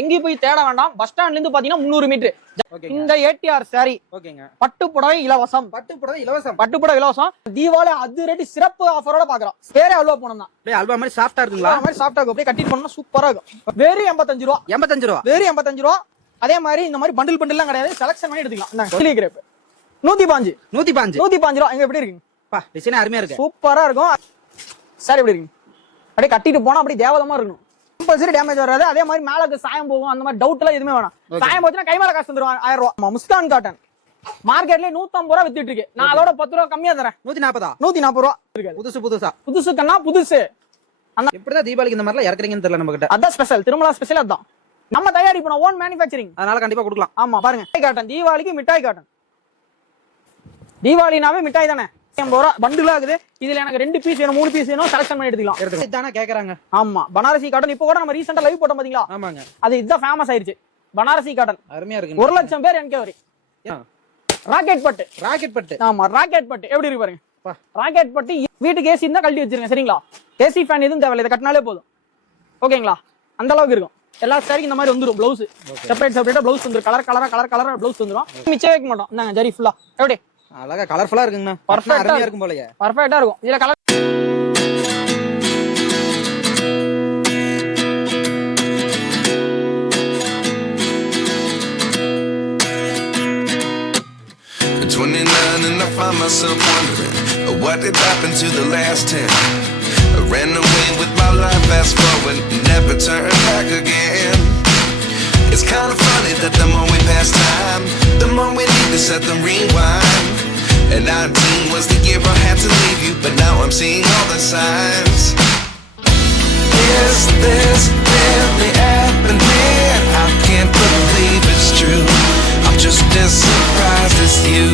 எங்கேயும் போய் தேட வேண்டாம். பஸ் ஸ்டாண்ட்ல இருந்து பாத்தீங்கன்னா 300 மீட்டர். இந்த ஏடிஆர் சாரி பட்டு புடவை இலவசம். பட்டு புடவை இலவசம். தீபாவளி அதிரடி சிறப்பு ஆஃபரோட பாக்குறோம். வேற அல்வா போனோம் தான். அல்வா மாதிரி சாஃப்டா இருக்குங்களா? மாதிரி சாஃப்டா இருக்கும். அப்படியே கட்டிட்டு போனோம்னா சூப்பரா இருக்கும். வெறும் 85 ரூபா. 85 ரூபா. வெறும் 85 ரூபா. அதே மாதிரி இந்த மாதிரி பண்டில் பண்டில்லாம் கிடையாது. செலக்ஷன் பண்ணி எடுத்துக்கலாம். சிலி கிரேப் 105 ரூபா. எங்க எப்படி இருக்குங்க? டிசைன் அருமையா இருக்கு. சூப்பரா இருக்கும். சார் எப்படி இருக்கு? அப்படியே கட்டிட்டு போனா அப்படியே தேவதமா இருக்கணும். கம்பல்சரி டேமேஜ் வராது. அதே மாதிரி மேல சாயம் போகும். அந்த மாதிரி டவுட் எல்லாம் எதுவுமே வேணாம். சாயம் போச்சுன்னா கை மேல காசு தந்துருவாங்க. 1000 ரூபா. முஸ்கான் காட்டன் மார்க்கெட்ல 150 ரூபா வித்துட்டு இருக்கு. நான் அதோட 10 ரூபா கம்மியா தரேன். 140 ரூபா. புதுசு கண்ணா புதுசு. அந்த எப்படிதான் தீபாவளிக்கு இந்த மாதிரிலாம் இறக்குறீங்கன்னு தெரியல நம்ம கிட்ட. அதான் ஸ்பெஷல். திருமலா ஸ்பெஷல் அதான். நம்ம தயாரிப்பு ஓன் மேனுஃபேக்சரிங். அதனால கண்டிப்பா கொடுக்கலாம். ஆமா பாருங்க. மிட்டாய் காட்டன் தீபாவளிக்கு மிட்டாய் காட்டன். தீபாவளினாவே மிட்டாய் தானே. 50 ரூபா பண்டிலா இருக்குது. இதுல எனக்கு 2 பீஸ் வேணும் 3 பீஸ் வேணும் செலக்ஷன் பண்ணி எடுத்துக்கலாம். இதானே கேக்குறாங்க. ஆமா பனாரசி காட்டன். இப்போ கூட நம்ம ரீசெண்டா லைவ் போட்டோம் பாத்தீங்களா? ஆமாங்க. அது இதுதான் ஃபேமஸ் ஆயிருச்சு. பனாரசி காட்டன் அருமையா இருக்கு. 1 லட்சம் பேர் எனக்கு வரி. ராக்கெட் பட்டு. ஆமா ராக்கெட் பட்டு எப்படி இருக்கு பாருங்க. ராக்கெட் பட்டு வீட்டுக்கு ஏசி இருந்தா கழட்டி வச்சிருங்க. சரிங்களா? ஏசி ஃபேன் எதுவும் தேவையில்லை. இதை கட்டினாலே போதும். ஓகேங்களா? அந்த அளவுக்கு இருக்கும். எல்லா சாரிக்கும் இந்த மாதிரி வந்துரும். பிளவுஸ் செப்பரேட்டா பிளவுஸ் வந்துரும். கலர் பிளவுஸ் வந்துரும். மிச்சம் வைக்க மாட்டோம். இந்தாங்க ஜரி ஃபுல்லா எப்படி அழகா கலர்ஃபுல்லா இருக்குங்க. பர்ஃபெக்ட்டா இருக்கும் போலயே. பர்ஃபெக்ட்டா இருக்கும். இதுல colour and I find myself wondering what did happen to the last 10. I ran away with my life, fast forward, never turn back again. It's kind of funny that the more we pass time, the more we need to set the rewind. And 19 was the year I had to leave you, but now I'm seeing all the signs. Is this really happening? I can't believe it's true. I'm just as surprised as you.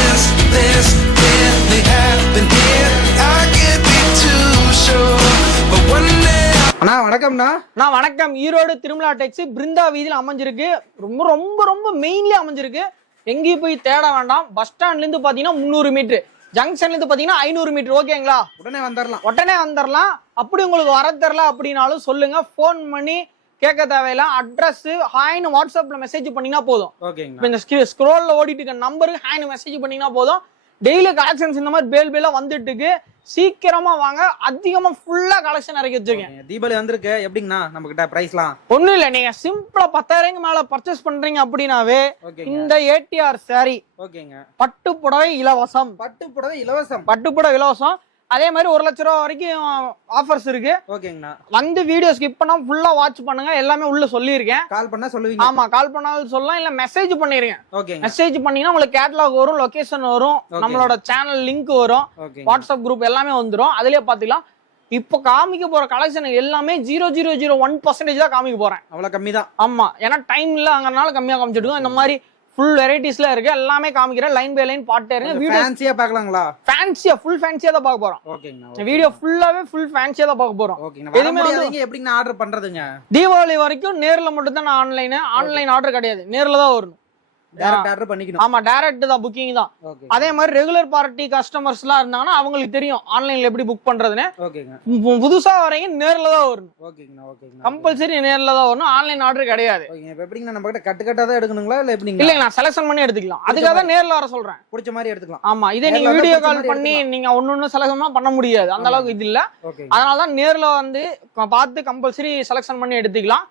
Is this really happening? I can't be too sure, but one day. அண்ணா வணக்கம்ண்ணா. நான் வணக்கம். ஈரோடு திருமலா டெக்ஸ் பிருந்தா வீதியில அமைஞ்சிருக்கு. ரொம்ப ரொம்ப ரொம்ப mainly அமைஞ்சிருக்கு. எங்கேயும் போய் தேட வேண்டாம். பஸ் ஸ்டாண்ட்ல இருந்து பாத்தீங்கன்னா 300 மீட்டர். ஜங்ஷன்ல இருந்து பாத்தீங்கன்னா 500 மீட்டர். ஓகேங்களா? உடனே வந்துடலாம். அப்படி உங்களுக்கு வர தெரியல அப்படின்னாலும் சொல்லுங்க. போன் பண்ணி கேட்க தேவையில்ல. அட்ரஸ் ஹாய்னு வாட்ஸ்அப்ல மெசேஜ் பண்ணீங்கன்னா போதும். இந்த ஸ்க்ரோல்ல ஓடிட்டு இருக்க நம்பருக்கு ஹாய்னு மெசேஜ் பண்ணீங்கன்னா போதும். டெய்லி கலெக்ஷன்ஸ் இந்த மாதிரி பேலா வந்துட்டு இருக்கு. சீக்கிரமா வாங்க. அதிகமா ஃபுல்லா கலெக்ஷன் இறக்கி வச்சிருக்கேன். தீபாவளி வந்திருக்கு. எப்படிங்கண்ணா நம்ம கிட்ட பிரைஸ்லாம்? ஒண்ணும் இல்ல. நீங்க சிம்பிளா 10,000 மேல பர்ச்சேஸ் பண்றீங்க அப்படின்னாவே இந்த ஏடிஆர் சாரி பட்டு புடவை இலவசம். பட்டு புடவை இலவசம். அதே மாதிரி 1 லட்சம் ரூபா வரைக்கும் ஆஃபர்ஸ் இருக்கு. ஓகேங்கண்ணா. வந்து வீடியோ ஸ்கிப் பண்ணாம ஃபுல்லா வாட்ச் பண்ணுங்க. எல்லாமே உள்ள சொல்லியிருக்கேன். கால் பண்ணா சொல்லுவீங்க? ஆமா கால் பண்ணாலும் சொல்லலாம். இல்ல மெசேஜ் பண்ணிருங்க. மெசேஜ் பண்ணீங்கன்னா உங்களுக்கு கேட்டலாக் வரும், லொகேஷன் வரும், நம்மளோட சேனல் லிங்க் வரும், வாட்ஸ்அப் குரூப் எல்லாமே வந்துரும். அதுலயே பாத்துக்கலாம். இப்போ காமிக்க போற கலெக்ஷன் எல்லாமே 0.001% தான் காமிக்க போறேன். அவ்வளவு கம்மி தான். ஆமா ஏன்னா டைம் இல்ல அங்கனால கம்மியா காமிச்சிடுவோம். இந்த மாதிரி ஃபுல் வெரைட்டிஸ்ல இருக்கு. எல்லாமே காமிக்கிறேன். லைன் பை லைன் பாட்டே இருக்கு. வீடியோ ஃபேன்சியா பார்க்கலாங்களா? ஃபேன்சியா ஃபுல் ஃபேன்சியா தான் பார்க்க போறோம். ஓகேங்க. வீடியோ ஃபுல்லாவே ஃபுல் ஃபேன்சியா தான் பார்க்க போறோம். ஓகேங்க. எதுமே வந்து எப்படிங்க ஆர்டர் பண்றதுங்க? தீபாவளி வரைக்கும் நேர்ல மட்டும் தான். ஆன்லைன் ஆர்டர் கிடையாது. நேர்ல தான் வரணும். டைரக்ட் ஆர்டர் பண்ணிக்கணும். ஆமா டைரக்ட் தான். புக்கிங் தான். அதே மாதிரி ரெகுலர் பார்ட்டி கஸ்டமர்ஸ் எல்லாம் இருந்தாங்கன்னா அவங்களுக்கு தெரியும் ஆன்லைன்ல எப்படி புக் பண்றதுன்னு. புதுசா வரீங்க நேர்ல தான் வரணும். கம்பல்சரி நேர்ல தான் வரணும். ஆன்லைன் ஆர்டர் கிடையாது. எப்படிங்க நம்ம கிட்ட கட்டு தான் எடுக்கணுங்களா இல்ல எப்படிங்க? இல்ல நான் செலக்ஷன் பண்ணி எடுத்துக்கலாம். அதுக்காக தான் நேர்ல வர சொல்றேன். பிடிச்ச மாதிரி எடுத்துக்கலாம். ஆமா இதே நீங்க வீடியோ கால் பண்ணி நீங்க ஒண்ணு செலக்ஷன் பண்ண முடியாது. அந்த அளவுக்கு இது இல்ல. அதனாலதான் நேர்ல வந்து பார்த்து கம்பல்சரி செலக்ஷன் பண்ணி எடுத்துக்கலாம்.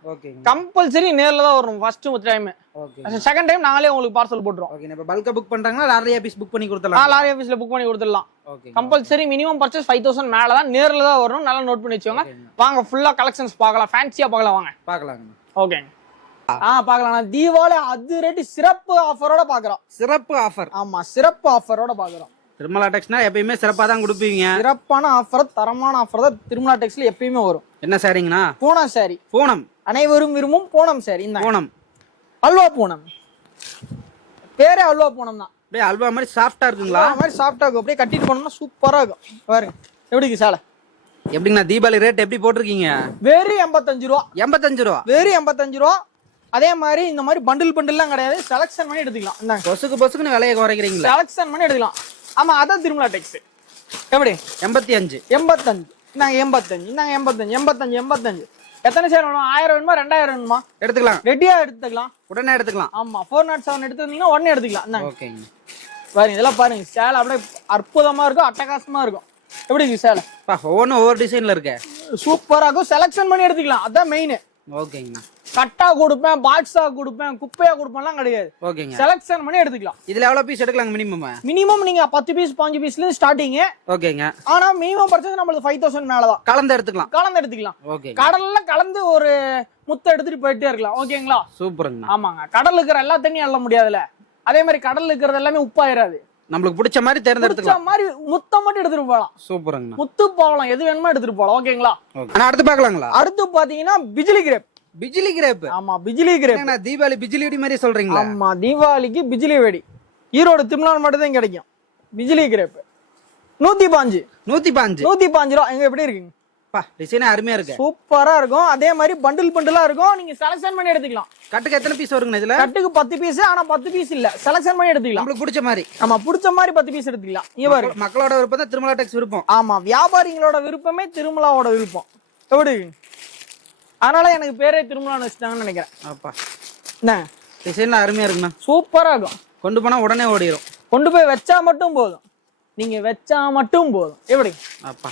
கம்பல்சரி நேர்ல தான் வரணும் ஃபர்ஸ்ட் டைம். செகண்ட் டைம் நாங்களே உங்களுக்கு பார்சல் போட்டுறோம். ஓகே. இப்ப பல்கா புக் பண்றாங்கன்னா லாரி ஆபீஸ் புக் பண்ணி கொடுத்தலாம். லாரி ஆபீஸ்ல புக் பண்ணி கொடுத்துடலாம். கம்பல்சரி மினிமம் பர்ச்சேஸ் 5,000 மேல தான். நேர்ல தான் வரணும். நல்லா நோட் பண்ணி வச்சுக்கோங்க. வாங்க ஃபுல்லா கலெக்ஷன்ஸ் பார்க்கலாம். ஃபேன்சியா பார்க்கலாம். வாங்க பார்க்கலாங்க. ஓகே பார்க்கலாம். தீபாவளி அதிரடி சிறப்பு ஆஃபரோட பாக்குறோம். சிறப்பு ஆஃபர். ஆமா சிறப்பு ஆஃபரோட பாக்குறோம். திருமலா டெக்ஸ்னா எப்பயுமே சிறப்பா தான் கொடுப்பீங்க. சிறப்பான ஆஃபர், தரமான ஆஃபர் தான் திருமலா டெக்ஸ்ல எப்பயுமே வரும். என்ன சாரிங்கண்ணா? பூனம் சாரி. பூனம் அனைவரும் விரும்பும் பூனம் சாரி. இந்த பூனம் அல்வா பூனம். பேரே அல்வா பூனம் தான். அப்படியே அல்வா மாதிரி சாஃப்டா இருக்குங்களா? மாதிரி சாஃப்டா இருக்கும். அப்படியே கட்டிட்டு போனோம்னா சூப்பரா இருக்கும். பாருங்க எப்படி இருக்கு சேலை. எப்படிங்கண்ணா தீபாவளி ரேட் எப்படி போட்டிருக்கீங்க? வெறும் 85 ரூபா. 85 ரூபா. வெறும் 85 ரூபா. அதே மாதிரி இந்த மாதிரி பண்டில்லாம் கிடையாது. செலக்ஷன் பண்ணி எடுத்துக்கலாம். இந்த பொசுக்குன்னு விலையை குறைக்கிறீங்களா? செலக்ஷன் பண்ணி எடுத்துக்கலாம். ஆமா அதான் திருமலா டெக்ஸ். எப்படி 85 85 நாங்க 85 நாங்க 85 85 எத்தனை சேர் வேணும்? 1000 வேணுமா 2000 வேணுமா? எடுத்துக்கலாம். ரெடியா எடுத்துக்கலாம். உடனே எடுத்துக்கலாம். ஆமா 407 எடுத்துருந்தீங்கன்னா உடனே எடுத்துக்கலாம். ஓகேங்க. பாருங்க இதெல்லாம் பாருங்க, சேலை அப்படியே அற்புதமா இருக்கும், அட்டகாசமா இருக்கும். எப்படி இருக்கு சேலை? ஒவ்வொன்றும் ஒவ்வொரு டிசைன்ல இருக்கு. சூப்பரா இருக்கும், செலக்ஷன் பண்ணி எடுத்துக்கலாம். அதான் மெயின். ஓகேங்கண்ணா. கட்டா கொடுப்பேன், பாக்ஸா கொடுப்பேன், குப்பையா கொடுப்பேன்லாம் கிடையாது. ஓகேங்க. செலக்ஷன் பண்ணி எடுத்துக்கலாம். இதுல எவ்வளவு பீஸ் எடுக்கலாங்க மினிமம்? மினிமம் நீங்க 10 பீஸ் 5 பீஸ்ல இருந்து ஸ்டார்டிங். ஓகேங்க. ஆனா மினிமம் பர்ச்சேஸ் நம்மளுக்கு 5000 மேலதான். கலந்து எடுத்துக்கலாம். கலந்து எடுத்துக்கலாம். ஓகே. கடல்ல கலந்து ஒரு முத்தை எடுத்துட்டு போயிட்டே இருக்கலாம். ஓகேங்களா? சூப்பருங்க. ஆமாங்க, கடல்ல இருக்கிற எல்லா தண்ணியும் அள்ள முடியாதுல்ல. அதே மாதிரி கடல்ல இருக்கிறது எல்லாமே உப்பாயிராது. நம்மளுக்கு பிடிச்ச மாதிரி தேர்ந்தெடுத்துக்கலாம். மாதிரி முத்தம் மட்டும் எடுத்துட்டு போகலாம். சூப்பருங்க. முத்து போகலாம், எது வேணுமோ எடுத்துட்டு போகலாம். ஓகேங்களா? அடுத்து பாக்கலாங்களா? அடுத்து பாத்தீங்கன்னா பிஜிலி கிரேப். பிஜிலி கிரேப். ஆமா பிஜிலி கிரேப். தீபாவளி பிஜிலி வெடி மாதிரி சொல்றீங்களா? ஆமா தீபாவளிக்கு பிஜிலி வெடி ஈரோடு திருமணம் மட்டும் தான் கிடைக்கும். பிஜிலி கிரேப் 105 ரூபா. எங்க எப்படி இருக்குங்க? டிசைன் அருமையா இருக்கு. சூப்பரா இருக்கும். அதே மாதிரி பண்டில் பண்டிலா இருக்கும். நீங்க செலக்ஷன் பண்ணி எடுத்துக்கலாம். கட்டுக்கு எத்தனை பீஸ் வருங்க இதுல? கட்டுக்கு 10 பீஸ். ஆனா 10 பீஸ் இல்ல, செலக்ஷன் பண்ணி எடுத்துக்கலாம். உங்களுக்கு பிடிச்ச மாதிரி. ஆமா பிடிச்ச மாதிரி 10 பீஸ் எடுத்துக்கலாம். இங்க பாருங்க, மக்களோட விருப்பம் தான் திருமலா டெக்ஸ் விருப்பம். ஆமா வியாபாரிகளோட விருப்பமே திருமலாவோட விருப்பம். எப்படி? அதனால எனக்கு பேரே திருமலான்னு வச்சுட்டாங்கன்னு நினைக்கிறேன். அப்பா என்ன டிசைன்ல அருமையா இருக்குண்ணா. சூப்பரா இருக்கும். கொண்டு போனா உடனே ஓடிடும். கொண்டு போய் வச்சா மட்டும் போதும். நீங்க வச்சா மட்டும் போதும். எப்படி? அப்பா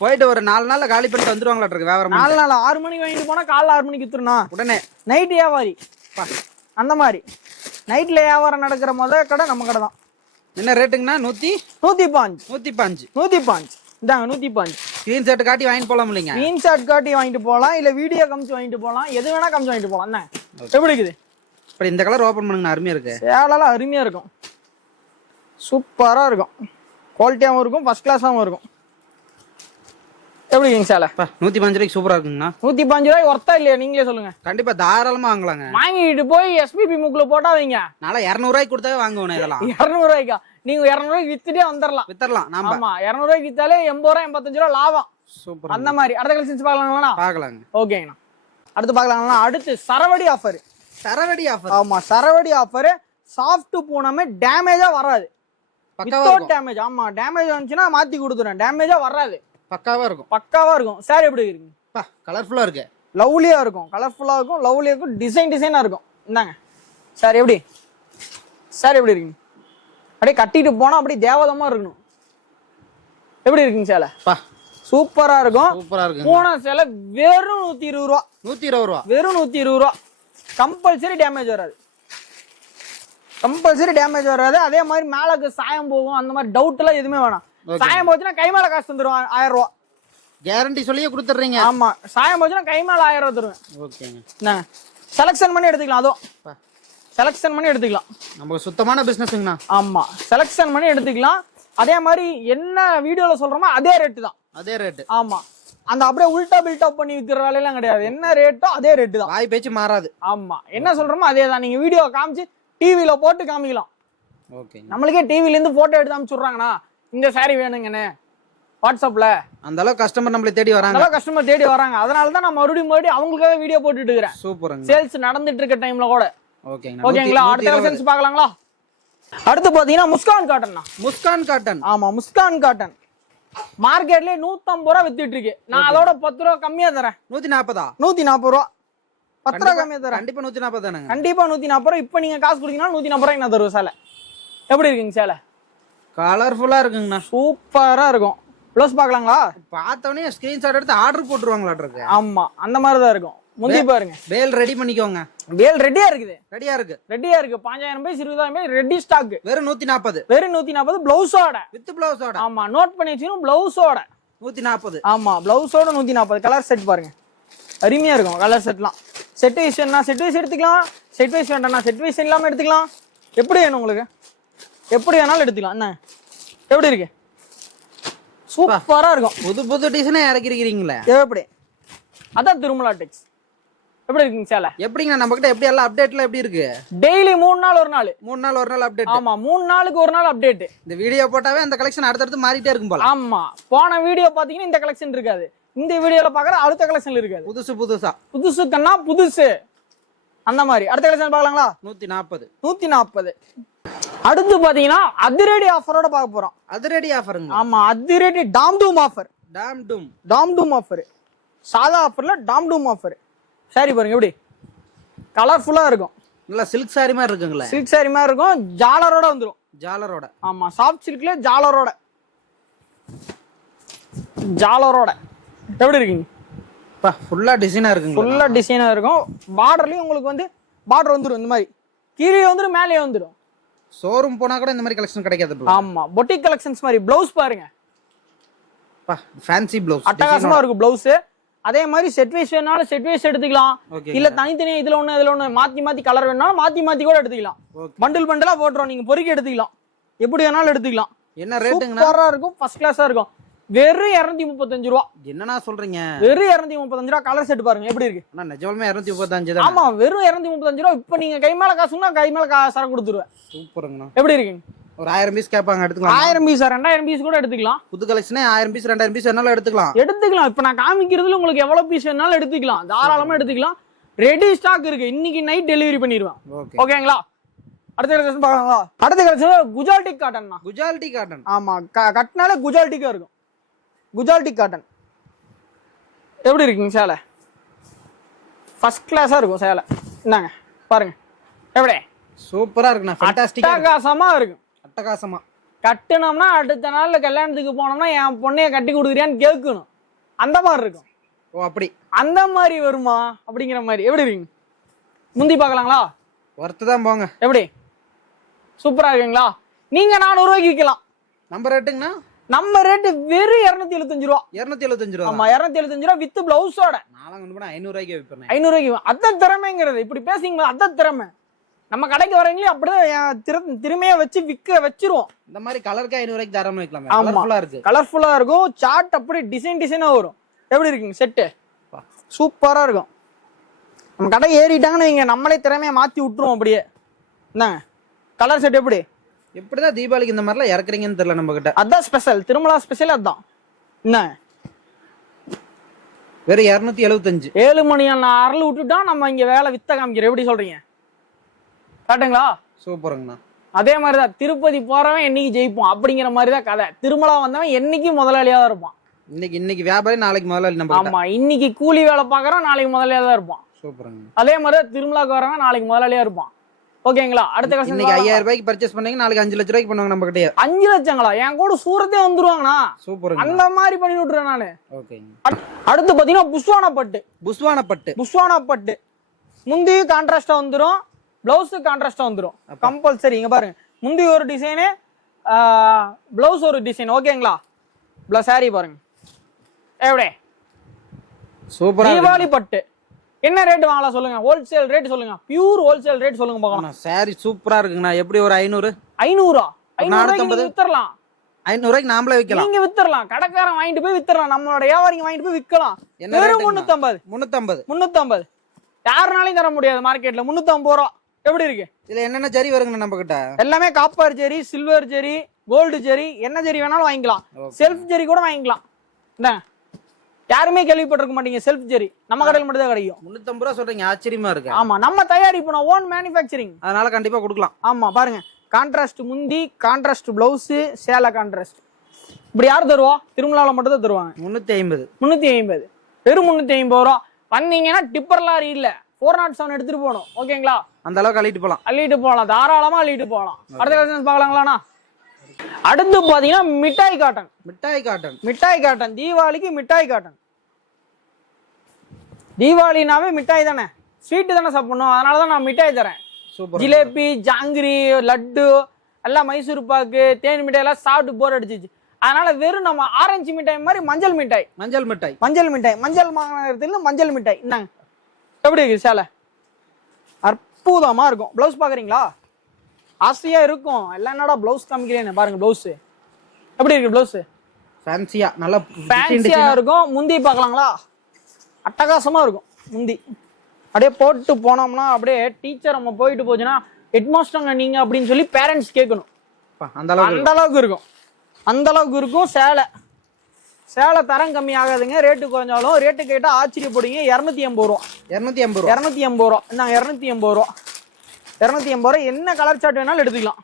போயிட்டு ஒரு 4 நாள்ல காலி பண்ணிட்டு வந்துருவாங்களா இருக்கு வியாபாரம்? 4 நாள் 6 மணிக்கு வாங்கிட்டு போனா காலைல 6 மணிக்கு வித்துருனா உடனே நைட் வியாபாரி. அந்த மாதிரி நைட்ல வியாபாரம் நடக்கிற முதல் கடை நம்ம கடை தான். என்ன ரேட்டுங்கண்ணா? 105. இந்தாங்க 105. ஸ்கிரீன்ஷாட் காட்டி வாங்கிட்டு போலாம் இல்லைங்க? ஸ்கிரீன்ஷாட் காட்டி வாங்கிட்டு போகலாம், இல்ல வீடியோ காமிச்சு வாங்கிட்டு போகலாம், எது வேணா காமிச்சு வாங்கிட்டு போகலாம். என்ன எப்படி இருக்குது? இப்ப இந்த கலர் ஓபன் பண்ணுங்க, அருமையா இருக்கு. சேலெல்லாம் அருமையா இருக்கும், சூப்பரா இருக்கும், குவாலிட்டியாவும் இருக்கும், ஃபர்ஸ்ட் கிளாஸாவும் இருக்கும். எப்படி இருக்குங்க சேலை? 105 ரூபாய்க்கு சூப்பரா இருக்குங்கண்ணா. 105 ரூபாய் ஒர்த்தா இல்லையா? நீங்களே சொல்லுங்க. கண்டிப்பா தாராளமா வாங்கலாங்க. வாங்கிட்டு போய் SPP மூக்குல போட்டா வைங்க. நாளை 200 ரூபாய்க்கு கொடுத்தாவே வாங்குவோம் இதெல்லாம். 200 ரூபாய்க்கா? நீங்க 200 ரூபாய்க்கு வித்துட்டே வித்தரலாம். ஆமா 200 ரூபாய்க்கு வித்தாலே 80 ரூபாய் 85 ரூபாய் லாபம். சூப்பர். அந்த மாதிரி அடுத்த கலெக்ஷன்ஸ் பார்க்கலாங்களா? பார்க்கலாங்க. ஓகேங்கண்ணா, அடுத்து பார்க்கலாங்களா? அடுத்து சரவடி ஆஃபர். ஆமா சரவடி ஆஃபர். சாஃப்ட் பூனமே டேமேஜா வராது. பக்காவா டேமேஜ். ஆமா டேமேஜ் வந்துச்சுன்னா மாத்தி கொடுத்துறேன். டேமேஜா வராது, பக்காவா இருக்கும். சாரி எப்படி இருக்கு? கலர்ஃபுல்லா இருக்கு, லவ்லியா இருக்கும், கலர்ஃபுல்லா இருக்கும், லவ்லியா இருக்கும், டிசைனா இருக்கும். இந்தாங்க சாரி எப்படி? சாரி எப்படி இருக்கு? அப்படியே கட்டிட்டு போனா அப்படியே தேவதமா இருக்கணும். எப்படி இருக்குங்க சேலை? சூப்பரா இருக்கும். பூனா சேலை வெறும் 120 ரூபா. 120 ரூபா. வெறும் 120 ரூபா. கம்பல்சரி டேமேஜ் வராது. அதே மாதிரி மேலக்கு சாயம் போகும், அந்த மாதிரி டவுட் எல்லாம் எதுவுமே வேணாம். சாயம் போச்சுன்னா கை மேல காசு தந்துருவோம், 1000 ரூபா கேரண்டி சொல்லியே கொடுத்துறீங்க. ஆமா சாயம் போச்சுன்னா கை மேல 1000 ரூபா தருவேன். ஓகேங்க, செலக்ஷன் பண்ணி எடுத்துக்கலாம். அதுவும் செலக்ஷன் பண்ணி எடுத்துக்கலாம். நமக்கு சுத்தமான பிசினஸ்ங்கண்ணா. ஆமா செலக்ஷன் பண்ணி எடுத்துக்கலாம். அதே மாதிரி என்ன வீடியோல சொல்றோமோ அதே ரேட்டு தான். அதே ரேட்டு. ஆமா அந்த அப்படியே உல்டா பில்டப் பண்ணி விக்கிற வேலையெல்லாம் கிடையாது. என்ன ரேட்டோ அதே ரேட்டு தான். வாய் பேச்சு மாறாது. ஆமா என்ன சொல்றோமோ அதே தான். நீங்க வீடியோ காமிச்சு டிவில போட்டு காமிக்கலாம். ஓகே, நம்மளுக்கே டிவில இருந்து போட்டோ எடுத்து அனுப்பிச்சுடுறாங்கண்ணா, இந்த சாரி வேணுங்கன்னு வாட்ஸ்அப்ல. அந்த அளவுக்கு கஸ்டமர் நம்மளை தேடி வராங்க. அதனால தான் நான் மறுபடியும் அவங்களுக்காக வீடியோ போட்டுட்டு இருக்கிறேன். சூப்பர். சேல்ஸ் நடந்துட்டு இருக்க டைம்ல கூட. ஓகேங்களா, அடுத்த கலெக்ஷன்ஸ் பார்க்கலாங்களா? அடுத்து பாத்தீங்கன்னா முஸ்கான் காட்டன். ஆமா முஸ்கான் காட்டன் மார்க்கெட்லயே 150 ரூபா வித்துட்டு இருக்கு. நான் அதோட 10 ரூபா கம்மியா தரேன். 140 ரூபா. 10 ரூபா கம்மியா தரேன். கண்டிப்பா 140 தானங்க. கண்டிப்பா 140 ரூபா. இப்ப நீங்க காசு கொடுத்தீங்கன்னா 140 ரூபாய்க்கு நான் தருவேன் சேலை. எப்படி இருக்குங்க சேலை? கலர்ஃபுல்லா இருக்குங்கண்ணா, சூப்பரா இருக்கும். ப்ளவுஸ் பார்க்கலாங்களா? பார்த்தவனே ஸ்கிரீன்ஷாட் எடுத்து ஆர்டர் போட்டுருவாங்களா இருக்கு. ஆமா அந்த மாதிரி தான் இருக்கும். முந்தி பாருங்க, பேல் ரெடி பண்ணிக்கோங்க. பேல் ரெடியா இருக்குது. 5000 பீஸ் 20000 பீஸ் ரெடி ஸ்டாக். வெறும் 140. பிளவுஸோட வித் பிளவுஸோட. ஆமா நோட் பண்ணி வச்சுக்கணும். பிளவுஸோட 140. ஆமா பிளவுஸோட 140. கலர் செட் பாருங்க, அருமையா இருக்கும் கலர் செட்லாம். செட் வைஸ் வேணா செட் வைஸ் எடுத்துக்கலாம், செட் வைஸ் வேண்டாம்னா செட் வைஸ் இல்லாம எடுத்துக்கலாம். எப்படி வேணும் உங்களுக்கு? எப்படி வேணாலும் எடுத்துக்கலாம். என்ன எப்படி இருக்கு? சூப்பரா இருக்கும். புது டிசைனே இறக்கிருக்கீங்களே. எப்படி? அதான் திருமலா டெக்ஸ். எப்படி இருக்குங்க சேலை? எப்படிங்க நம்ம கிட்ட எப்படி எல்லாம் அப்டேட்ல எப்படி இருக்கு? டெய்லி 3 நாள் ஒரு நாள் அப்டேட். ஆமா 3 நாளுக்கு ஒரு நாள் அப்டேட். இந்த வீடியோ போட்டாவே அந்த கலெக்ஷன் அடுத்தடுத்து மாறிட்டே இருக்கும் போல. ஆமா போன வீடியோ பாத்தீங்கன்னா இந்த கலெக்ஷன் இருக்காது, இந்த வீடியோல பாக்குற அடுத்த கலெக்ஷன் இருக்காது. புதுசு கண்ணா புதுசு. அந்த மாதிரி அடுத்த கலெக்ஷன் பார்க்கலாங்களா? 140. அடுத்து பாத்தீங்கன்னா அதிரடி ஆஃபரோட பார்க்க போறோம். அதிரடி ஆஃபருங்க. ஆமா அதிரடி டாம் டூம் ஆஃபர். சாதா ஆஃபர்ல டாம் ஆஃபர். சாரி பாருங்க எப்படி கலர்ஃபுல்லா இருக்கும். நல்லா சில்க் சாரி மாதிரி இருக்குங்களே. சில்க் சாரி மாதிரி இருக்கும். ஜாலரோட வந்துரும். ஜாலரோட. ஆமா சாஃப்ட் சில்க்ல ஜாலரோட. ஜாலரோட எப்படி இருக்கீங்க? பா ஃபுல்லா டிசைனா இருக்குங்க. ஃபுல்லா டிசைனா இருக்கும். பார்டர்லயும் உங்களுக்கு வந்து பார்டர் வந்துரும். இந்த மாதிரி கீழே வந்துரும் மேலேயே வந்துரும். ஷோரூம் போனா கூட இந்த மாதிரி கலெக்ஷன் கிடைக்காது. ஆமா பொட்டிக் கலெக்ஷன்ஸ் மாதிரி. ப்ளவுஸ் பாருங்க. பா ஃபேன்சி ப்ளவுஸ். அட்டகாசமா இருக்கும் ப்ளவுஸ். அதே மாதிரி செட் வைஸ் வேணாலும் செட் வைஸ் எடுத்துக்கலாம். இல்ல தனித்தனியா இதுல ஒண்ணு மாத்தி மாத்தி கலர் வேணாலும் மாத்தி கூட எடுத்துக்கலாம். பண்டில் பண்டலா போட்டுறோம். நீங்க பொறுக்கி எடுத்துக்கலாம். எப்படி வேணாலும் எடுத்துக்கலாம். என்ன ரேட்டுங்கண்ணா? சூப்பரா இருக்கும். ஃபர்ஸ்ட் கிளாஸா இருக்கும். வெறும் 235 ரூபா. என்னன்னா சொல்றீங்க? வெறும் 235 ரூபா. கலர் செட் பாருங்க எப்படி இருக்கு. அண்ணா நிஜமாலுமே 235 தான். ஆமா வெறும் 235 ரூபா. இப்போ நீங்க கை மேல காசுன்னா கை மேல சரக்கு கொடுத்துருவேன். சூப்பருங்கண்ணா. எப்படி இருக்கீங்க? ஒரு 1000 பீஸ் கேட்பாங்க எடுத்துக்கலாம். 1000 பீஸ் 2000 பீஸ் கூட எடுத்துக்கலாம். புது கலெக்ஷனே 1000 பீஸ் 2000 பீஸ் வேணாலும் எடுத்துக்கலாம். இப்போ நான் காமிக்கிறதுல உங்களுக்கு எவ்வளவு பீஸ் வேணாலும் எடுத்துக்கலாம். தாராளமா எடுத்துக்கலாம். ரெடி ஸ்டாக் இருக்கு. இன்னைக்கு நைட் டெலிவரி பண்ணிடுவேன். ஓகேங்களா? அடுத்த கலெக்ஷன் பார்க்கலாங்களா? அடுத்த கலெக்ஷன் குஜால்டி காட்டன். குஜால்டி காட்டன். ஆமா கட்டினாலே குஜால்டிக்கா இருக்கும். குஜால்டி காட்டன் எப்படி இருக்குங்க சேலை? ஃபர்ஸ்ட் கிளாஸா இருக்கும் சேலை. என்னங்க பாருங்க எப்படி சூப்பரா இருக்குண்ணா. ஃபேண்டாஸ்டிக்கா அட்டகாசமா இருக்கும். அட்டகாசமா கட்டுனோம்னா அடுத்த நாள்ல கல்யாணத்துக்கு போனோம்னா என் பொண்ணைய கட்டி கொடுக்குறியான்னு கேட்கணும். அந்த மாதிரி இருக்கும். ஓ அப்படி அந்த மாதிரி வருமா அப்படிங்கிற மாதிரி. எப்படி இருக்குங்க? முந்தி பார்க்கலாங்களா? ஒர்த்து தான் போங்க. எப்படி சூப்பரா இருக்குங்களா? நீங்க 400 ரூபாய்க்கு விற்கலாம். நம்ம ரேட்டுங்கண்ணா? நம்ம ரேட்டு வெறும் 275 ரூபா. 275 ரூபா. ஆமா 275 ரூபா வித் பிளவுஸோட. நாலாம் கொண்டு போனா 500 ரூபாய்க்கு விற்பேன். 500 ரூபாய்க்கு. அதான் திறமைங்கிறது. இப்படி பேசிங்களா? அதான் திறமை. நம்ம கடைக்கு வரவங்களே அப்படியே திறமையா வச்சு விக்க வச்சிருவோம். இந்த மாதிரி கலருக்கு 500 ரூபாய்க்கு தாராளமா வைக்கலாம். ஆமா கலர்ஃபுல்லா இருக்கு. கலர்ஃபுல்லா இருக்கும். சார்ட் அப்படி டிசைனா வரும். எப்படி இருக்குங்க செட்டு? சூப்பரா இருக்கும். நம்ம கடை ஏறிட்டாங்கன்னு நீங்க நம்மளே திறமையா மாத்தி விட்டுருவோம் அப்படியே. என்னங்க கலர் செட் எப்படி? எப்படிதான் தீபாவளிக்கு இந்த மாதிரிலாம் இறக்குறீங்கன்னு தெரியல நம்ம கிட்ட. அதான் ஸ்பெஷல். திருமலா ஸ்பெஷல் அதான். என்ன வெறும் 275. 7 மணி அறல் விட்டுட்டா நம்ம இங்க வேலை வித்த காமிக்கிறோம். எப்படி சொல்றீங்க? கரெக்டுங்களா? சூப்பருங்கண்ணா. அதே மாதிரிதான் திருப்பதி போறவன் என்னைக்கு ஜெயிப்போம் அப்படிங்கிற மாதிரிதான் கதை. திருமலா வந்தவன் என்னைக்கு முதலாளியா தான் இருப்பான். இன்னைக்கு வியாபாரி நாளைக்கு முதலாளி. நம்ம ஆமா இன்னைக்கு கூலி வேலை பாக்குறோம் நாளைக்கு முதலாளியா தான் இருப்பான். சூப்பருங்க. அதே அதே மாதிரிதான் திருமலாக்கு வரவன் நாளைக்கு முதலாளியா இருப்பான். ஓகேங்களா? அடுத்த கஷ்டம். இன்னைக்கு 5000 ரூபாய்க்கு பர்ச்சேஸ் பண்ணீங்க நாளைக்கு 5 லட்சம் ரூபாய்க்கு பண்ணுவாங்க நம்ம கிட்ட. 5 லட்சங்களா? என் கூட சூரத்தே வந்துருவாங்கண்ணா. சூப்பருங்க. அந்த மாதிரி பண்ணி விட்டுறேன் நானு. ஓகேங்க. அடுத்து பாத்தீங்கன்னா புஸ்வானா பட்டு. புஸ்வானா பட்டு. புஸ்வானா பட்டு முந்தி கான்ட்ராஸ்டா வந்துரும். பிளவுஸ் கான்ட்ராஸ்டா வந்துரும். கம்பல்சரி. இங்க பாருங்க முந்தி ஒரு டிசைனு பிளவுஸ் ஒரு டிசைன். ஓகேங்களா? சாரி பாருங்க எப்படி சூப்பரா. தீபாவளி பட்டு என்ன ரேட் வாங்கலாம் சொல்லுங்க? ஹோல்சேல் ரேட் சொல்லுங்க. பியூர் ஹோல்சேல் ரேட் சொல்லுங்க பார்க்கலாம். சாரி சூப்பரா இருக்குங்கண்ணா. எப்படி ஒரு 500? 500 வித்தரலாம். 500 ரூபாய்க்கு நாமளே விக்கலாம். நீங்க வித்தரலாம். கடைக்காரன் வாங்கிட்டு போய் வித்தரலாம். நம்மளோட வியாபாரிங்க வாங்கிட்டு போய் விக்கலாம். வெறும் 350. யாருனாலையும் தர முடியாது மார்க்கெட்ல. 350 ரூபா. எப்படி இருக்கு? இதுல என்னென்ன ஜரி வருங்க நம்ம கிட்ட? எல்லாமே காப்பர் ஜெரி, சில்வர் ஜெரி, கோல்டு ஜெரி, என்ன ஜெரி வேணாலும் வாங்கிக்கலாம். செல்ஃப் ஜெரி கூட வாங்கிக்கலாம். என்ன யாருமே கேள்விப்பட்டிருக்க மாட்டீங்க செல்ஃப் ஜெரி. நம்ம கடையில் மட்டும் தான் கிடைக்கும். 350 ரூபா சொல்றீங்க? ஆச்சரியமா இருக்கு. ஆமா நம்ம தயாரிப்பு ஓன் மேனுஃபேக்சரிங். அதனால கண்டிப்பா கொடுக்கலாம். ஆமா பாருங்க கான்ட்ராஸ்ட் முந்தி, கான்ட்ராஸ்ட் பிளவுஸ், சேலை கான்ட்ராஸ்ட். இப்படி யார் தருவா? திருமலால மட்டும் தான் தருவாங்க. 350. வெறும் 350 ரூபா. வந்தீங்கன்னா டிப்பர் லாரி இல்ல 407 எடுத்துட்டு போகணும். ஓகேங்களா? அந்த அளவுக்கு அள்ளிட்டு போலாம். தாராளமா அள்ளிட்டு போகலாம். அடுத்த கலெக்ஷன் பார்க்கலாங்களாண்ணா? அடுத்து பாத்தீங்கன்னா மிட்டாய் காட்டன். தீபாவளிக்கு மிட்டாய் காட்டன். தீபாவளினாவே மிட்டாய் தானே, ஸ்வீட் தானே சாப்பிடணும். அதனாலதான் நான் மிட்டாய் தரேன். ஜிலேபி, ஜாங்கிரி, லட்டு எல்லாம், மைசூர் பாக்கு, தேன் மிட்டாய் எல்லாம் சாப்பிட்டு போர் அடிச்சிச்சு. அதனால வெறும் நம்ம ஆரஞ்சு மிட்டாய் மாதிரி மஞ்சள் மிட்டாய். மஞ்சள் மாநகரத்துல மஞ்சள் மிட்டாய். என்னங்க எப்படி இருக்கு சேலை? அற்புதமா இருக்கும். பிளவுஸ் பாக்குறீங்களா? ஆசையா இருக்கும். எல்லாம் என்னடா பிளவுஸ் காமிக்கிறேன்னு பாருங்க. பிளவுஸ் எப்படி இருக்கு? பிளவுஸ் ஃபேன்சியா நல்லா ஃபேன்சியா இருக்கும். முந்தி பார்க்கலாங்களா? அட்டகாசமா இருக்கும். முந்தி அப்படியே போட்டு போனோம்னா அப்படியே டீச்சர் நம்ம போயிட்டு போச்சுன்னா ஹெட்மாஸ்டருங்க நீங்க அப்படின்னு சொல்லி பேரண்ட்ஸ் கேட்கணும். அந்த அளவுக்கு இருக்கும். அந்த அளவுக்கு இருக்கும். சேலை தரம் கம்மி ஆகாதுங்க. ரேட்டு குறைஞ்சாலும் ரேட்டு கேட்டா ஆச்சரியப்படுங்க. 280 ரூபா. 280 ரூபா. என்ன 280 ரூபா. 280 ரூபா. என்ன கலர் சார்ட் வேணாலும் எடுத்துக்கலாம்.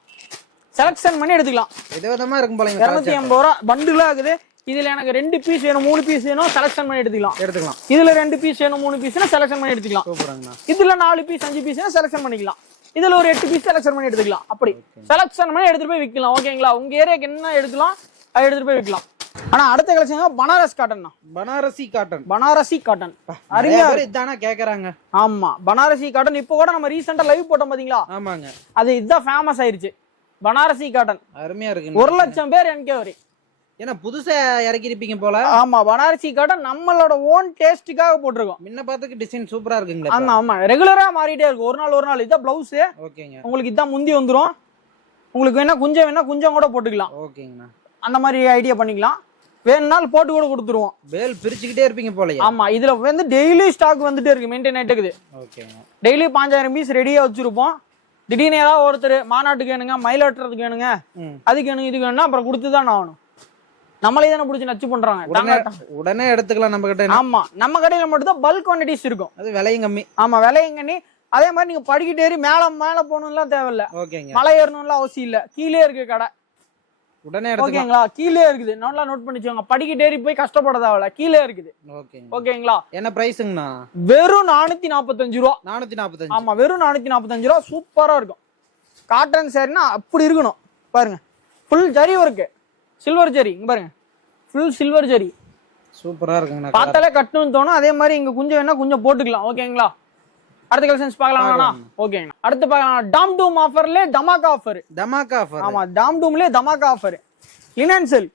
செலக்ஷன் பண்ணி எடுத்துக்கலாம். விதவிதமா இருக்கும் போல. 280 ரூபா பண்டிலா இருக்குது. இதுல எனக்கு 2 பீஸ் வேணும் 3 பீஸ் வேணும் செலக்ஷன் பண்ணி எடுத்துக்கலாம். எடுத்துக்கலாம். இதுல 2 பீஸ் வேணும் 3 பீஸ்னா செலக்ஷன் பண்ணி எடுத்துக்கலாம். சூப்பராங்கண்ணா. இதுல 4 பீஸ் 5 பீஸ்னா செலக்ஷன் பண்ணிக்கலாம். இதுல ஒரு 8 பீஸ் செலக்ஷன் பண்ணி எடுத்துக்கலாம். அப்படி செலக்ஷன் பண்ணி எடுத்துட்டு போய் விற்கலாம். ஓகேங்களா? உங்க ஏரியாக்கு என்ன எடுக்கலாம் அதை எடுத்துட்டு போய் விற்கலாம். ஆனா அடுத்த கலெக்ஷன் பனாரஸ் காட்டன் தான். பனாரசி காட்டன். பனாரசி காட்டன் அருமையா இதானா கேக்குறாங்க. ஆமா பனாரசி காட்டன் இப்போ கூட நம்ம ரீசெண்டா லைவ் போட்டோம் பாத்தீங்களா? ஆமாங்க. அது இதுதான் ஃபேமஸ் ஆயிருச்சு. பனாரசி காட்டன் அருமையா இருக்கு. 1 லட்சம் பேர் என்கே வரி. ஏன்னா புதுசா இறக்கி இருப்பீங்க போல. ஆமா பனாரசி காட்டன் நம்மளோட ஓன் டேஸ்டுக்காக போட்டிருக்கோம். முன்ன பார்த்துக்கு டிசைன் சூப்பரா இருக்குங்களா? ஆமா ஆமா ரெகுலரா மாறிட்டே இருக்கு. ஒரு நாள் இதான் பிளவுஸ். ஓகேங்க. உங்களுக்கு இதான் முந்தி வந்துரும். உங்களுக்கு வேணா குஞ்சம் கூட போட்டுக்கலாம். ஓகேங்கண்ணா. அந்த மாதிரி ஐடியா பண்ணிக்கலாம். வேணும்னாலும் போட்டு கூட கொடுத்துருவோம். வேல் பிரிச்சுக்கிட்டே இருப்பீங்க போல. ஆமா இதுல வந்து டெய்லி ஸ்டாக் வந்துட்டே இருக்கு. மெயின்டைன் ஆயிட்டு இருக்குது. ஓகேங்க. டெய்லி 5000 பீஸ் ரெடியா வச்சிருப்போம். திடீர்னு ஏதாவது ஒருத்தர் மாநாட்டுக்கு வேணுங்க மயிலாட்டுறதுக்கு வேணுங்க அதுக்கு வேணுங்க இதுக்கு வேணும்னா அப்புறம் கொடுத்துதான் ஆகணும். நம்மளே தானே பிடிச்சி நச்சு பண்றாங்க. உடனே எடுத்துக்கலாம் நம்ம கிட்ட. ஆமா நம்ம கடையில மட்டும் தான் பல்க் குவான்டிட்டிஸ் இருக்கும். அது விலையும் கம்மி. ஆமா விலையும் கம்மி. அதே மாதிரி நீங்க படிக்கிட்டு ஏறி மேல போகணும்லாம் தேவையில்ல. ஓகேங்க. மலை ஏறணும்லாம் அவசியம் இல்ல. கீழே இருக்கு கடை. உடனே ஓகேங்களா? கீழே இருக்குது. நல்லா நோட் பண்ணிச்சுங்க. படிக்கிட்டு ஏறி போய் கஷ்டப்பட தேவையில்ல. கீழே இருக்குது. ஓகேங்களா? என்ன பிரைஸ்ங்கண்ணா? வெறும் 445 ரூபா. 445. ஆமா வெறும் 445 ரூபா. சூப்பரா இருக்கும். காட்டன் சாரினா அப்படி இருக்கணும். பாருங்க full zari work. Silver zari இங்க பாருங்க. Full silver zari. சூப்பரா இருக்குங்க. பார்த்தாலே கட்டணும்னு தோணும். அதே மாதிரி இங்க கொஞ்சம் வேணா கொஞ்சம் போட்டுக்கலாம். ஓகேங்களா? அடுத்த கலெக்ஷன்ஸ் பார்க்கலாம்னா? ஓகேங்க. அடுத்து பார்க்கலாம் டாம் டூம் ஆஃபர்ல தமாகா ஆஃபர். தமாகா ஆஃபர். ஆமா டாம் டூம்ல தமாகா ஆஃபர். லினன் சில்க்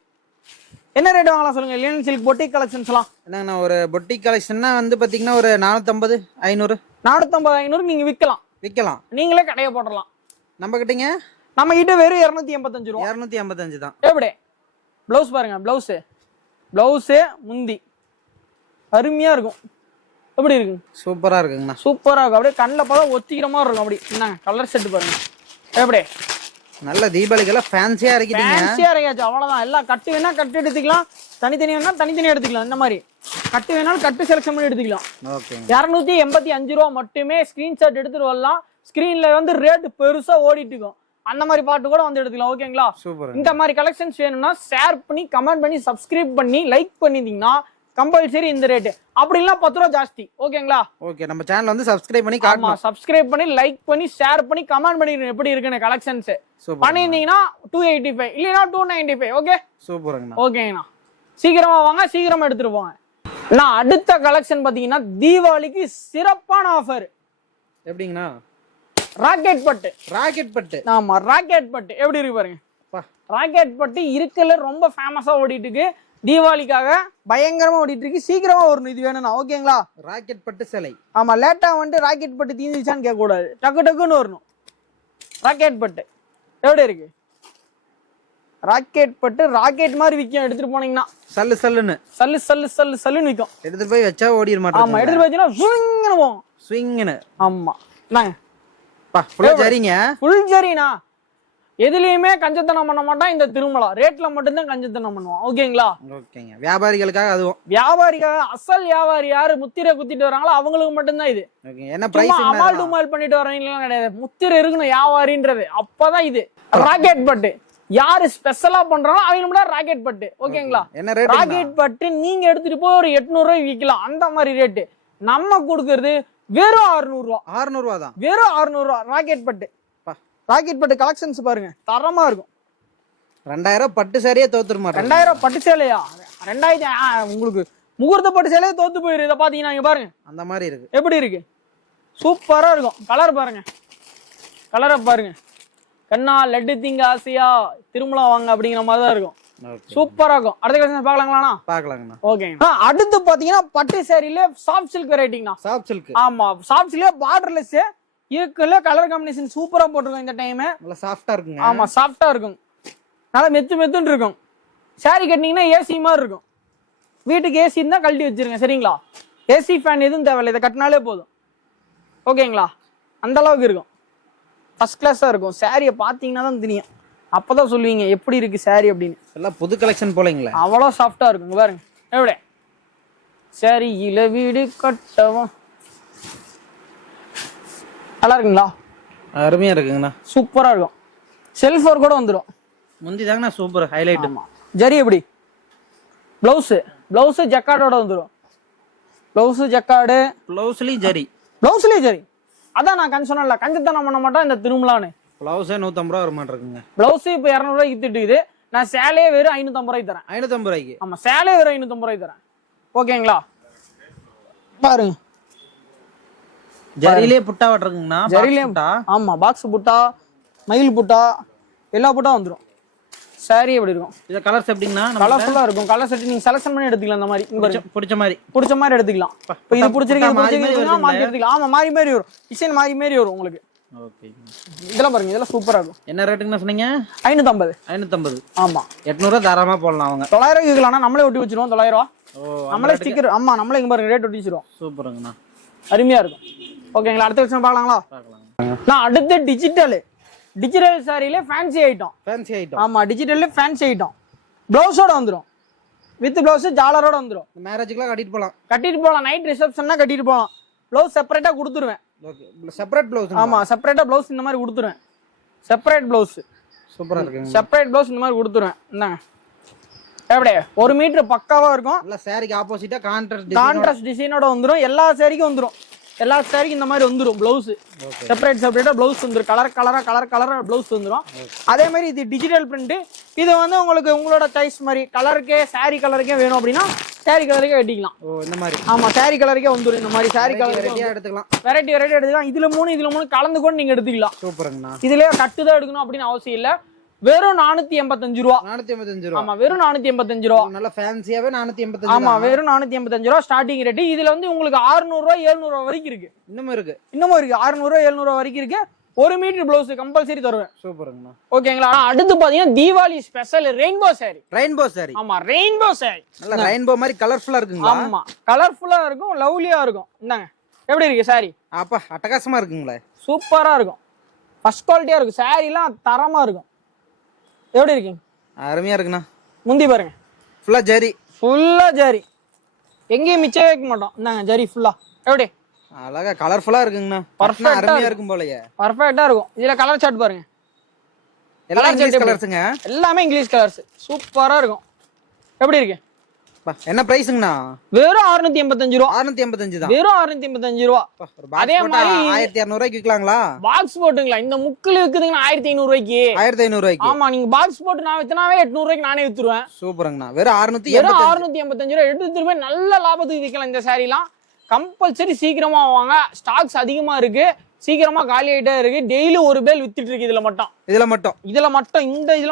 என்ன ரேட் வாங்கலாம் சொல்லுங்க? லினன் சில்க் பொட்டிக் கலெக்ஷன்ஸ்லாம் என்னங்கண்ணா? ஒரு பொட்டிக் கலெக்ஷன்னா வந்து பாத்தீங்கன்னா ஒரு 450 500 450 500 நீங்க விற்கலாம். நீங்களே கடையை போடலாம். நம்ம கிட்டங்க நம்ம கிட்ட வெறும் 285 ரூபா. 285 தான். எப்படி பிளவுஸ் பாருங்க. பிளவுஸ் முந்தி அருமையா இருக்கும். எப்படி இருக்கு? சூப்பரா இருக்குங்கண்ணா. சூப்பரா இருக்கும். அப்படியே கண்ணில் பார்த்தா ஒத்திக்கிற மாதிரி இருக்கும். அப்படி என்னங்க கலர் செட் பாருங்க. எப்படி நல்ல தீபாவளிக்கெல்லாம் ஃபேன்சியா இருக்கீங்க. ஃபேன்சியா இருக்காச்சு. அவ்வளவுதான். எல்லாம் கட்டு வேணா கட்டு எடுத்துக்கலாம். தனித்தனி வேணா தனித்தனி எடுத்துக்கலாம். இந்த மாதிரி கட்டு வேணாலும் கட்டு செலக்ஷன் பண்ணி எடுத்துக்கலாம். ஓகே. 285 ரூபா மட்டுமே. ஸ்கிரீன்ஷாட் எடுத்துட்டு வரலாம். ஸ்கிரீன்ல வந்து ரேட் பெருசா ஓடிட்டு இருக்கும். அந்த மாதிரி பாட்டு கூட வந்து எடுத்துக்கலாம். ஓகேங்களா? சூப்பர். இந்த மாதிரி கலெக்ஷன்ஸ் வேணும்னா ஷேர் பண்ணி கமெண்ட் பண்ணி சப்ஸ்கிரைப் பண்ணி லைக் பண்ணிட்டீங்கன்னா கம்பல்சரி இந்த ரேட். அப்படி இல்ல 10 ரூபா ஜாஸ்தி. ஓகேங்களா? ஓகே. நம்ம சேனல் வந்து சப்ஸ்கிரைப் பண்ணி காட்டணும். சப்ஸ்கிரைப் பண்ணி லைக் பண்ணி ஷேர் பண்ணி கமெண்ட் பண்ணி எப்படி இருக்குன்னு கலெக்ஷன்ஸ் பண்ணிருந்தீங்கன்னா 285 இல்லனா 295. ஓகே சூப்பர்ங்கண்ணா. ஓகேங்கண்ணா. சீக்கிரமா வாங்க. சீக்கிரமா எடுத்துட்டு போங்க. நான் அடுத்த கலெக்ஷன் பாத்தீங்கன்னா தீபாவளிக்கு சிறப்பான ஆஃபர். எப்படிங்கண்ணா? ராக்கெட் பட்டு. ஆமா ராக்கெட் பட்டு எப்படி இருக்கு பாருங்க. ராக்கெட் பட்டு இருக்குல்ல ரொம்ப ஃபேமஸா ஓடிட்டு இருக்கு. தீபாவளிக்காக பயங்கரமா ஓடிட்டு இருக்கு. சீக்கிரமா வரணும். இது வேணும்னா ஓகேங்களா? ராக்கெட் பட்டு சேலை. ஆமா லேட்டா வந்து ராக்கெட் பட்டு தீந்துச்சான்னு கேட்க கூடாது. டக்குன்னு வரணும். ராக்கெட் பட்டு எப்படி இருக்கு? ராக்கெட் பட்டு ராக்கெட் மாதிரி விற்கும். எடுத்துட்டு போனீங்கன்னா சல்லுன்னு விற்கும். எடுத்துட்டு போய் வச்சா ஓடிட மாட்டோம். ஆமா எடுத்துட்டு போயிட்டீங்கன்னா ஸ்விங்னு போகும். ஸ்விங்னு. ஆமா நாங்க ஃபுல் ஜரினா எதுலயுமே கஞ்சத்தனம் பண்ண மாட்டான். இந்த திருமலா ரேட்ல மட்டும்தான் கஞ்சத்தனம் பண்ணுவான். ஓகேங்களா? ஓகேங்க. வியாபாரிகளுக்காக அதுவும் வியாபாரிக்காக அசல் வியாபாரி யாரு முத்திரை குத்திட்டு வராங்களோ அவங்களுக்கு மட்டும்தான் இது. என்ன பிரைஸ் அமால் டுமால் பண்ணிட்டு வரீங்களா கிடையாது. முத்திரை இருக்கணும் வியாபாரின்றது. அப்பதான் இது ராக்கெட் பட்டு. யாரு ஸ்பெஷலா பண்றாங்களோ அவங்க மட்டும் ராக்கெட் பட்டு. ஓகேங்களா? என்ன ரேட்? ராக்கெட் பட்டு நீங்க எடுத்துட்டு போய் ஒரு 800 ரூபாய் விற்கலாம். அந்த மாதிரி ரேட்டு நம்ம கொடுக்கறது வெறும் 600 ரூபா. 600 ரூபா தான். வெறும் 600 ரூபா ராக்கெட் பட்டு. ராக்கெட் பட்டு கலெக்ஷன்ஸ் பாருங்க தரமா இருக்கும். 2000 பட்டு சேலையே தோத்துற மாட்டேன். 2000 பட்டு சேலையா? 2000 உங்களுக்கு முகூர்த்த பட்டு சேலையே தோத்து போயிரு. இதை பாத்தீங்கன்னா இங்க பாருங்க அந்த மாதிரி இருக்கு. எப்படி இருக்கு? சூப்பரா இருக்கும். கலர் பாருங்க. கலரை பாருங்க. கண்ணா லட்டு திங்க ஆசையா திருமலா வாங்க அப்படிங்கிற மாதிரி தான் இருக்கும். சூப்பரா இருக்கும். அடுத்த கலெக்ஷன் பார்க்கலாங்களா? பார்க்கலாங்கண்ணா. ஓகேங்க. அடுத்து பாத்தீங்கன்னா பட்டு சேரியில சாஃப்ட் சில்க் வெரைட்டிங்கண்ணா. Soft silk. ஆமா சாஃப்ட் சில்க் பார்டர்லெஸ் இருக்குல்ல. கலர் காம்பினேஷன் சூப்பரா போட்டிருக்கோம் இந்த டைம். நல்லா சாஃப்ட்டா இருக்குங்க. ஆமா சாஃப்ட்டா இருக்கும். நல்லா மெத்துன்னு இருக்கும். சாரி கட்டினீங்கன்னா ஏசி மாதிரி இருக்கும். வீட்டுக்கு ஏசி இருந்தா கழட்டி வச்சிருங்க. சரிங்களா? ஏசி ஃபேன் எதுவும் தேவையில்லை. இதை கட்டினாலே போதும். ஓகேங்களா? அந்த அளவுக்கு இருக்கும். ஃபர்ஸ்ட் கிளாஸா இருக்கும். சாரியை பாத்தீங்கன்னா தான் தெரியும். அப்பதான் சொல்லுவீங்க எப்படி இருக்கு சாரி அப்படின்னு. எல்லாம் புது கலெக்ஷன் போலீங்களா? அவ்வளோ சாஃப்டா இருக்கும். பாருங்க எப்படி சாரி இல வீடு கட்டவும் நல்லா இருக்குங்களா? அருமையா இருக்குங்கண்ணா. சூப்பரா இருக்கும். செல்ஃப் ஒர்க் கூட வந்துடும். முந்தி தாங்கண்ணா சூப்பர் ஹைலைட். ஜரி எப்படி பிளவுஸ் ஜக்கார்டோட வந்துடும். பிளவுஸ் ஜக்கார்டு, பிளவுஸ்லயும் ஜரி. பிளவுஸ்லயே சரி. அதான் நான் சொன்னேன்ல, கஞ்சத்தனம் பண்ண மாட்டோம் இந்த திரும்பலான்னு. பிளவுஸே 150 ரூபா வருமானம் இருக்குங்க. பிளவுஸ் இப்ப 200 ரூபாய்க்கு வித்துட்டு இருக்குது. நான் சேலையே வெறும் 550 ரூபாய்க்கு தரேன். 550 ரூபாய்க்கு? ஆமா, சேலையே வெறும் 550 ரூபாய்க்கு தரேன். ஓகேங்களா? பாருங்க, ஜரியிலே புட்டா வட்டிருக்குங்கண்ணா. ஜரியிலே புட்டா. ஆமா, பாக்ஸ் புட்டா, மயில் புட்டா, எல்லா புட்டா வந்துடும். சாரி எப்படி இருக்கும்? இது கலர்ஸ் எப்படிங்கண்ணா? கலர்ஃபுல்லா இருக்கும். கலர் செட் நீங்க செலக்ஷன் பண்ணி எடுத்துக்கலாம். இந்த மாதிரி பிடிச்ச மாதிரி எடுத்துக்கலாம். இப்போ இது பிடிச்சிருக்கு மாத்தி எடுத்துக்கலாம். ஆமா, மாறி மாறி வரும், டிசைன் மாறி வரும் உங்களுக்கு. ஓகே, இதெல்லாம் பாருங்க, இதெல்லாம் சூப்பரா இருக்கும். என்ன ரேட்டுங்கண்ணா சொன்னீங்க? 550. 550. ஆமா, 800 ரூபா தாராளமா போடலாம். அவங்க 900 விற்கலாம். நம்மளே ஒட்டி வச்சிருவோம் 900 ரூபா. நம்மளே ஸ்டிக்கர். ஆமா, நம்மளே இங்க பாருங்க ரேட் ஒட்டி வச்சிருவோம். சூப்பருங்கண்ணா, அருமையா இருக்கும். ஓகேங்களா? அடுத்த விஷயம் பார்க்கலாங்களா? நான் அடுத்து டிஜிட்டல் சாரியில ஃபேன்சி ஐட்டம். ஆமா, டிஜிட்டல்ல ஃபேன்சி ஐட்டம். பிளவுஸோட வந்துரும், வித் பிளவுஸ் ஜாலரோட வந்துரும். மேரேஜுக்குலாம் கட்டிட்டு போலாம். நைட் ரிசப்ஷன்னா கட்டிட்டு போலாம். பிளவுஸ் செப்பரேட்டா கொடுத்துருவேன். Okay, separate blouse. ஆமா, செப்பரேட்டா பிளவுஸ் இந்த மாதிரி கொடுத்துருவேன். செப்பரேட் பிளவுஸ் சூப்பரா இருக்குங்க. செப்பரேட் பிளவுஸ் இந்த மாதிரி கொடுத்துருவேன். இந்தாங்க, எப்படி 1 மீட்டர் பக்காவா இருக்கும். இல்ல சாரிக்கு ஆப்போசிட்டா கான்ட்ராஸ்ட் டிசைனோட வந்துரும். எல்லா சாரிக்கும் வந்துரும். எல்லா சாரிக்கும் இந்த மாதிரி வந்துரும். பிளவுஸ் செப்பரேட்டா பிளவுஸ் வந்துரும். கலரா பிளவுஸ் வந்துரும். அதே மாதிரி இது டிஜிட்டல் பிரிண்ட். இது வந்து உங்களுக்கு உங்களோட சாய்ஸ் மாதிரி கலருக்கே, சாரி கலருக்கே வேணும் அப்படின்னா சாரி கலருக்கே வெட்டிக்கலாம். இந்த மாதிரி. ஆமா, சாரி கலருக்கே வந்துரும். இந்த மாதிரி சாரி கலர் எடுத்துக்கலாம். வெரைட்டி எடுத்துக்கலாம். இதுல 3 கலந்து கூட நீங்க எடுத்துக்கலாம். சூப்பருங்கண்ணா. இதுலயே கட்டுதான் எடுக்கணும் அப்படின்னு அவசியம் இல்ல. வெறும் 485 ரூபா. 485 ரூபா. ஆமா, வெறும் 485 ரூபா. நல்ல ஃபேன்சியாவே 485. ஆமா, வெறும் 485 ரூபா ஸ்டார்டிங் ரேட். இதுல வந்து உங்களுக்கு 600 ரூபா 700 ரூபா வரைக்கும் இருக்கு. இன்னமும் இருக்கு. 600 ரூபா 700 ரூபா வரைக்கும் இருக்கு. 1 மீட்டர் பிளவுஸ் கம்பல்சரி தருவேன். சூப்பருங்கண்ணா. ஓகேங்களா? அடுத்து பாத்தீங்கன்னா தீபாவளி ஸ்பெஷல் ரெயின்போ சாரி. ஆமா, ரெயின்போ சாரி. நல்ல ரெயின்போ மாதிரி கலர்ஃபுல்லா இருக்குங்களா? ஆமா, கலர்ஃபுல்லா இருக்கும், லவ்லியா இருக்கும். இந்தாங்க, எப்படி இருக்கு சாரி? அப்பா அட்டகாசமா இருக்குங்களே. சூப்பரா இருக்கும். ஃபர்ஸ்ட் குவாலிட்டியா இருக்கும். சாரி எல்லாம் தரமா இருக்கும். எப்படி இருக்கீங்க? அருமையா இருக்குண்ணா. முந்தி பாருங்க, ஃபுல்லா ஜரி. எங்கேயும் மிச்சம் வைக்க மாட்டோம். இந்தாங்க, ஜரி ஃபுல்லா. எப்படி அழகா கலர்ஃபுல்லா இருக்குங்கண்ணா. அருமையா இருக்கும் போலயே. பர்ஃபெக்ட்டா இருக்கும். இதுல கலர் சார்ட் பாருங்க. எல்லாம் இங்கிலீஷ் கலர்ஸ்ங்க. எல்லாமே இங்கிலீஷ் கலர்ஸ். சூப்பரா இருக்கும். எப்படி இருக்கு? என்ன பிரைஸ்ங்கண்ணா? வெறும் 685 ரூபா. 685 தான். வெறும் 685 ரூபா. அதே மாதிரி 1200 ரூபாய்க்கு விக்கலாங்களா? பாக்ஸ் போட்டுங்களா? இந்த முக்குல விக்குதுங்க 1500 ரூபாய்க்கு. 1500 ரூபாய்க்கு. ஆமா, நீங்க பாக்ஸ் போட்டு நான் வித்தனாவே 800 ரூபாய்க்கு நானே வித்துருவேன். சூப்பருங்கண்ணா. வெறும் 685 ரூபாய் எடுத்து திரும்ப நல்ல லாபத்துக்கு விக்கலாம். இந்த சாரிலாம் கம்பல்சரி சீக்கிரமா வாங்க. ஸ்டாக்ஸ் அதிகமா இருக்கு, சீக்கிரமா காலி ஆயிட்டே இருக்கு. டெய்லி ஒரு பேல் வித்துட்டு இருக்கு. இதுல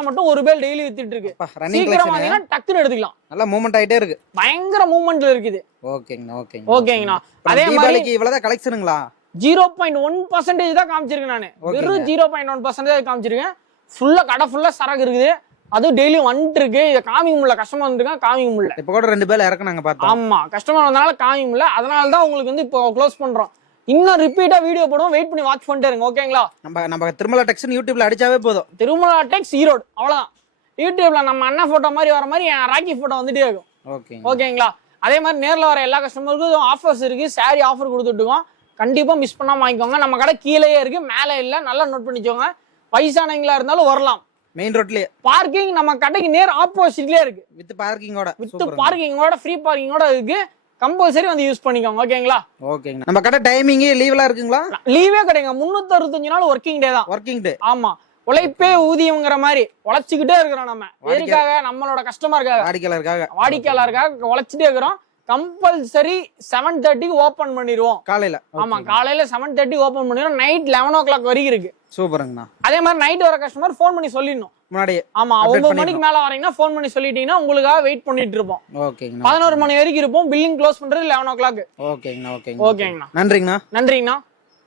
மட்டும் ஒரு பேல் டெய்லி வித்துட்டு இருக்கு. சீக்கிரமா வாங்கினா டக்குன்னு எடுத்துக்கலாம். நல்ல மூவ்மெண்ட் ஆயிட்டே இருக்கு. பயங்கர மூவ்மெண்ட்ல இருக்குது. ஓகேங்கண்ணா. அதே மாதிரி இவ்வளவுதான் கலெக்ஷனுங்களா? 0.1% தான் காமிச்சிருக்கேன் நானு. வெறும் 0.1% காமிச்சிருக்கேன். ஃபுல்லா கடை ஃபுல்லா சரக்கு இருக்குது. அது டெய்லி வந்துட்டு இருக்கு. இதை காமிக்க முடியல. கஸ்டமர் வந்துருக்காங்க, காமிக்க முடியல. இப்ப கூட 2 பேர் இறக்குனாங்க பார்த்தோம். ஆமா, கஸ்டமர் வந்தனால காமிக்க முடியல. அதனால தான் உங்களுக்கு வந்து இப்போ க்ளோஸ் பண்றோம். இன்னும் ரிப்பீட்டா வீடியோ போடுவோம். வெயிட் பண்ணி வாட்ச் பண்ணிட்டே இருங்க. ஓகேங்களா? நம்ம திருமலா டெக்ஸ் யூடியூப்ல அடிச்சாவே போதும். திருமலா டெக்ஸ் ஈரோடு, அவ்வளவுதான். யூடியூப்ல நம்ம அண்ணா போட்டோ மாதிரி வர மாதிரி ராக்கி போட்டோ வந்துட்டே இருக்கும். ஓகேங்களா? அதே மாதிரி நேர்ல வர எல்லா கஸ்டமருக்கும் ஆஃபர்ஸ் இருக்கு. சாரி ஆஃபர் கொடுத்துட்டுருக்கோம். கண்டிப்பா மிஸ் பண்ணாம வாங்கிக்கோங்க. நம்ம கடை கீழேயே இருக்கு, மேலே இல்ல. நல்லா நோட் பண்ணிக்கோங்க. வயசானவங்களா இருந்தாலும் வரலாம். மெயின் ரோட்லயே. பார்க்கிங் நம்ம கடைக்கு நேர் ஆப்போசிட்லயே இருக்கு. வித் பார்க்கிங்கோட ஃப்ரீ பார்க்கிங்கோட இருக்கு. கம்பல்சரி வந்து யூஸ் பண்ணிக்கோங்க. ஓகேங்களா? ஓகேங்க. நம்ம கடை டைமிங் லீவ்லாம் இருக்குங்களா? லீவே கிடையாது. 365 நாள் ஒர்க்கிங் டே தான். Working day. ஆமா, உழைப்பே ஊதியம்ங்கிற மாதிரி உழைச்சுக்கிட்டே இருக்கிறோம். நம்ம எதுக்காக? நம்மளோட கஸ்டமருக்காக, வாடிக்கையாளருக்காக உழைச்சிட்டே இருக்கிறோம். கம்பல்சரி 7:30 ஓபன் பண்ணிடுவோம் காலையில. ஆமா, காலையில 7:30 ஓபன் பண்ணிடுவோம். நைட் 11 o'clock வரைக்கும் இருக்கு. சூப்பருங்கண்ணா. அதே மாதிரி நைட் வர கஸ்டமர் ஃபோன் பண்ணி சொல்லிடணும் முன்னாடியே. ஆமா, 9 மணிக்கு மேல வரீங்கன்னா ஃபோன் பண்ணி சொல்லிட்டீங்கன்னா உங்களுக்காக வெயிட் பண்ணிட்டு இருப்போம். 11 மணி வரைக்கும் இருப்போம். பில்லிங் க்ளோஸ் பண்றது 11 o'clock. ஓகேங்கண்ணா. நன்றிங்கண்ணா.